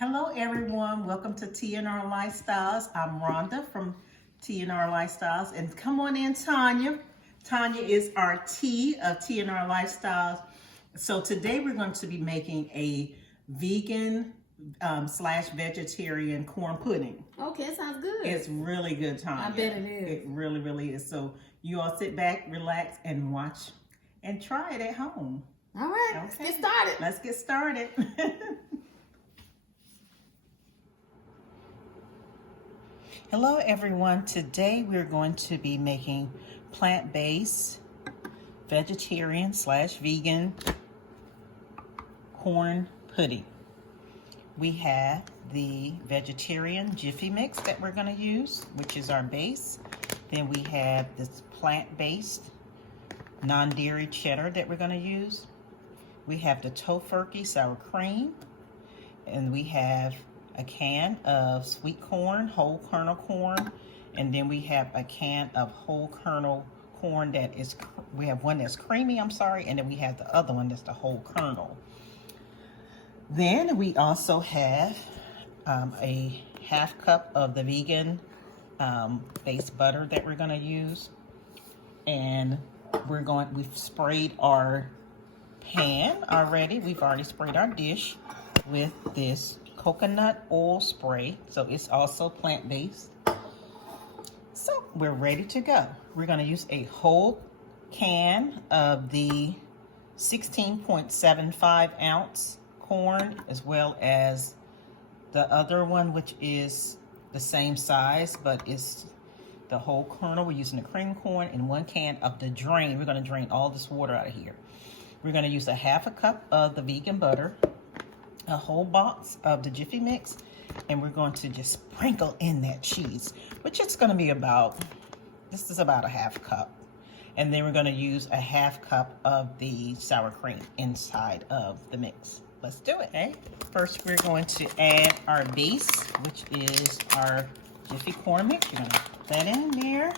Hello everyone, welcome to TNR Lifestyles. I'm Rhonda from TNR Lifestyles, and come on in, Tanya. Tanya is our T of TNR Lifestyles. So today we're going to be making a vegan slash vegetarian corn pudding. Okay, it sounds good. It's really good, Tanya. I bet it is. It really, really is. So you all sit back, relax, and watch and try it at home. All right, Okay. let's get started. Let's get started. Hello everyone, today we're going to be making plant-based vegetarian slash vegan corn pudding. We have the vegetarian Jiffy mix that we're going to use, which is our base. Then we have this plant-based non-dairy cheddar that we're going to use. We have the tofurkey sour cream, and we have a can of sweet corn, whole kernel corn, and then we have a can of whole kernel corn that is, we have one that's creamy, and then we have the other one that's the whole kernel. Then we also have a half cup of the vegan base butter that we're gonna use. And we've sprayed our pan already. We've already sprayed our dish with this coconut oil spray, so it's also plant-based. So we're ready to go. We're going to use a whole can of the 16.75 ounce corn, as well as the other one, which is the same size, but it's the whole kernel. We're using the cream corn, and 1 can of the drain. We're going to drain all this water out of here. We're going to use a half a cup of the vegan butter, a whole box of the Jiffy mix, and we're going to just sprinkle in that cheese, which is going to be about, this is about a half cup. And then we're going to use a half cup of the sour cream inside of the mix. Let's do it, eh? First, we're going to add our base, which is our Jiffy corn mix. We're going to put that in there.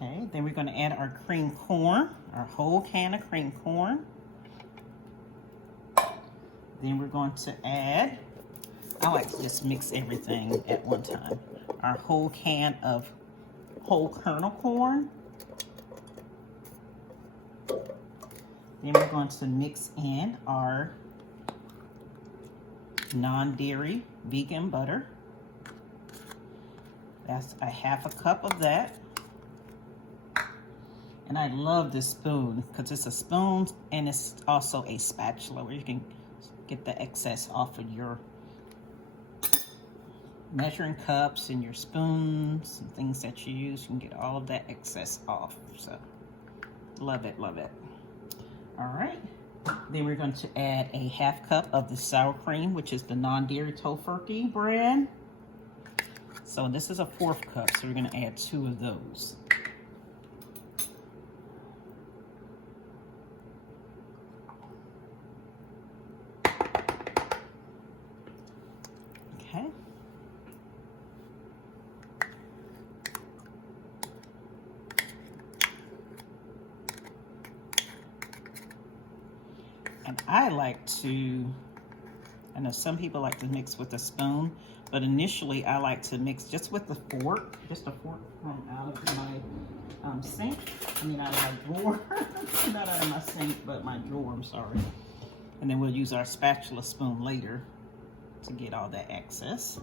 Okay, then we're going to add our cream corn, our whole can of cream corn. Then we're going to add, I like to just mix everything at one time, our whole can of whole kernel corn. Then we're going to mix in our non-dairy vegan butter. That's a half a cup of that. And I love this spoon because it's a spoon and it's also a spatula where you can get the excess off of your measuring cups and your spoons and things that you use. You can get all of that excess off. So love it, love it. All right. Then we're going to add a half cup of the sour cream, which is the non-dairy tofurkey brand. So this is a 1/4 cup, so we're going to add 2 of those. Okay. And I like to, I know some people like to mix with a spoon, but initially I like to mix just with the fork, just a fork from out of my sink. I mean, out of my drawer. Not out of my sink, but my drawer, I'm sorry. And then we'll use our spatula spoon later to get all that excess.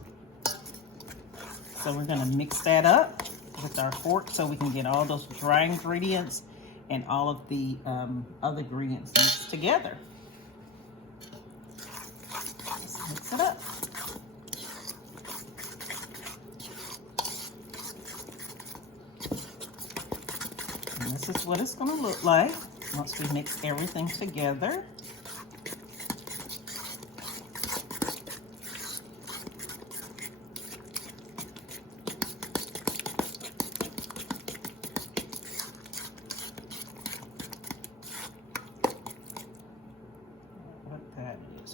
So we're gonna mix that up with our fork so we can get all those dry ingredients and all of the other ingredients mixed together. Let's mix it up. And this is what it's gonna look like once we mix everything together.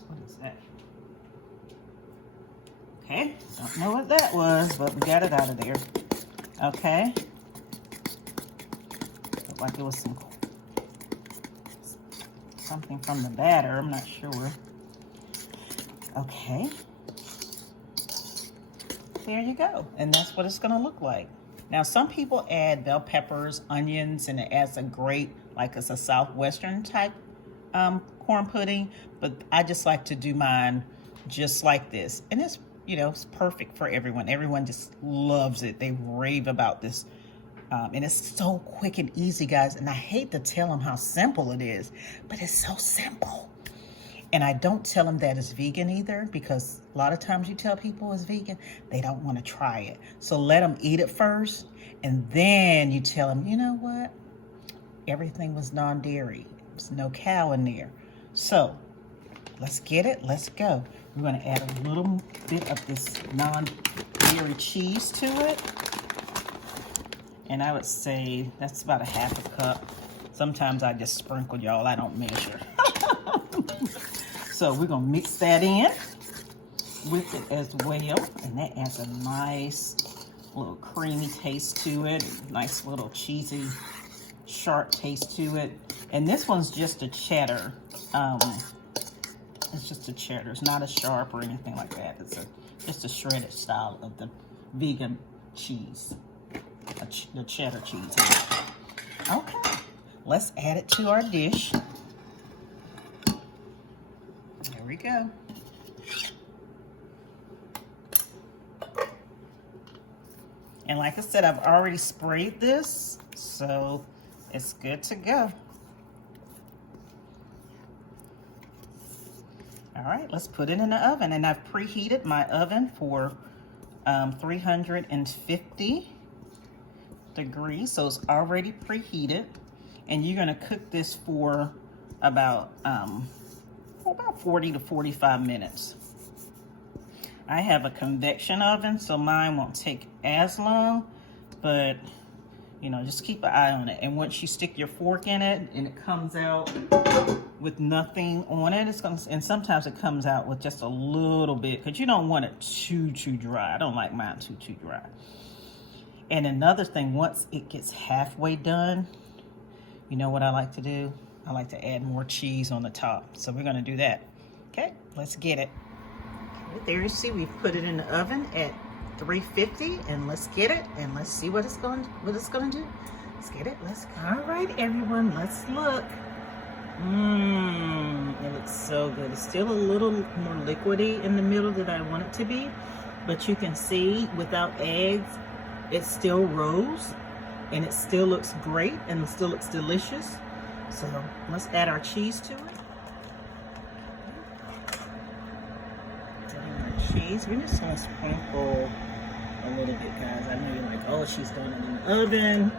What is that? Okay, don't know what that was, but we got it out of there. Okay. Looked like it was some something from the batter. I'm not sure. Okay. There you go. And that's what it's going to look like. Now, some people add bell peppers, onions, and it adds a great, like it's a Southwestern type corn pudding. But I just like to do mine just like this. And it's, you know, it's perfect for everyone. Everyone just loves it. They rave about this. And it's so quick and easy, guys. And I hate to tell them how simple it is, but it's so simple. And I don't tell them that it's vegan either, because a lot of times you tell people it's vegan, they don't want to try it. So let them eat it first, and then you tell them, you know what? Everything was non-dairy. There's no cow in there. So let's get it. Let's go. We're going to add a little bit of this non-dairy cheese to it. And I would say that's about a half a cup. Sometimes I just sprinkle, y'all. I don't measure. So we're going to mix that in with it as well. And that adds a nice little creamy taste to it. Nice little cheesy, sharp taste to it. And this one's just a cheddar. It's just a cheddar. It's not a sharp or anything like that. It's just a shredded style of the vegan cheese. The cheddar cheese. Okay, let's add it to our dish. There we go. And like I said, I've already sprayed this, so it's good to go. All right, let's put it in the oven. And I've preheated my oven for 350 degrees, so it's already preheated. And you're gonna cook this for about 40 to 45 minutes. I have a convection oven, so mine won't take as long, but you know, just keep an eye on it. And once you stick your fork in it and it comes out with nothing on it, and sometimes it comes out with just a little bit, because you don't want it too dry. I don't like mine too dry. And another thing, once it gets halfway done, you know what I like to do? I like to add more cheese on the top. So we're gonna do that. Okay, let's get it. Okay, there you see, we've put it in the oven at 350, and let's get it, and let's see what it's gonna do. Let's get it, let's go. All right, everyone, let's look. It looks so good. It's still a little more liquidy in the middle than I want it to be, but you can see without eggs, it still rose, and it still looks great, and it still looks delicious. So let's add our cheese to it. Adding our cheese. We're just gonna sprinkle a little bit, guys. I know you're like, oh, she's done it in the oven.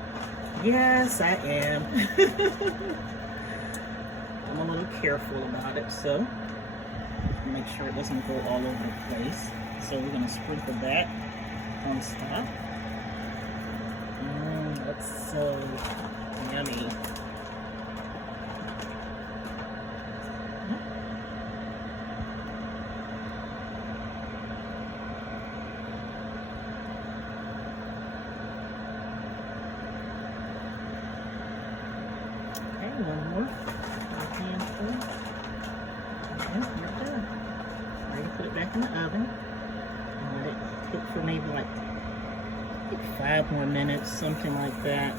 Yes, I am. I'm a little careful about it, so make sure it doesn't go all over the place. So we're gonna sprinkle that on top. That's so yummy. Okay, one more. Handful. Okay, you're done. Ready to put it back in the oven. And let it cook for maybe like 5 more minutes, something like that.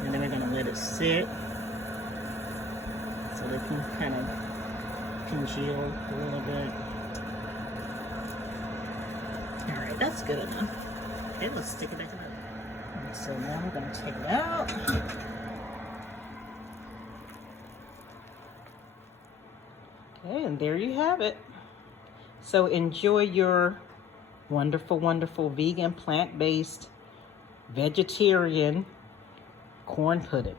And then we're gonna let it sit so they can kind of congeal a little bit. All right, that's good enough. Okay, let's stick it back in the oven. And so now we're gonna take it out. Okay, and there you have it. So enjoy your wonderful, wonderful vegan, plant-based, vegetarian corn pudding.